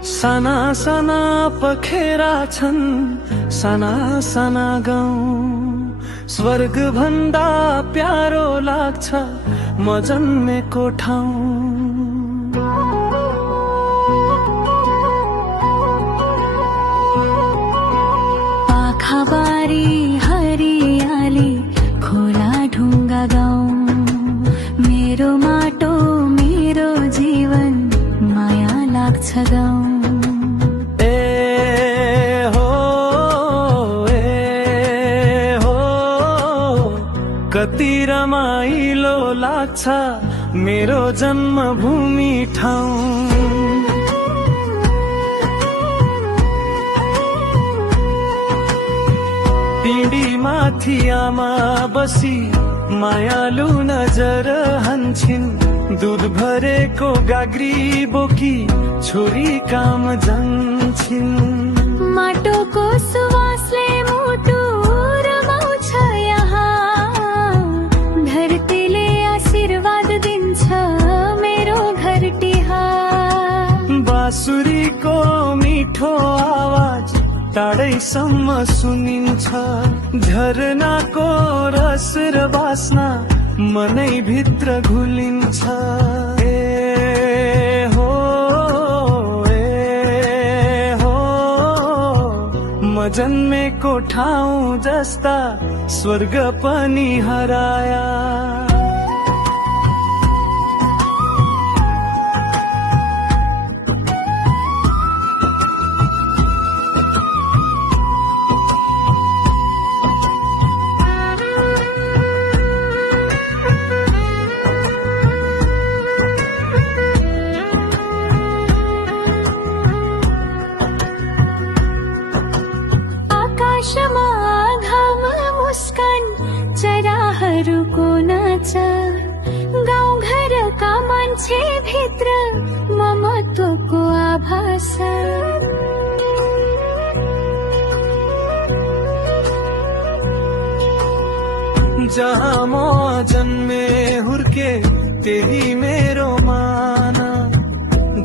साना साना पखेरा छन् साना साना गाउँ स्वर्ग भन्दा प्यारो लाग्छ म जन्मेको ठाउँ। पाखाबारी हरियाली खोला ढुङ्गा गाउँ मेरो माटो मेरो जीवन माया लाग्छ गाउँ। कति रमाइलो लाग्छ मेरो जन्मभूमि ठाउँ। पिँढी माथि आमा बसी मायालु नजर हान्छिन् दूध भरेको गाग्री बोकी छोरी काम जान्छिन्। माटोको सुवासले मुटु रमाउँछ यहाँ धरतीले आशीर्वाद दिन्छ मेरो घर टिहा। बाँसुरीको मिठो आवाज टाढैसम्म सुनिन्छ झरनाको रस र बास्ना मनै भित्र घुलिन्छ। म जन्मेको ठाउँ जस्ता स्वर्ग पनि हराया। आकाशमा घाम मुस्कान चराहरूको नाच गाउँ घरका मान्छे भित्र ममत्वको आभास। जहाँ म जन्मे हुर्के त्यही मेरो माना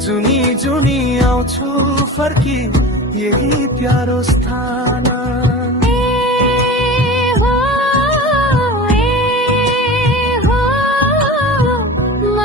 जुनी जुनी आउँछु फर्की यही प्यारो स्थान। म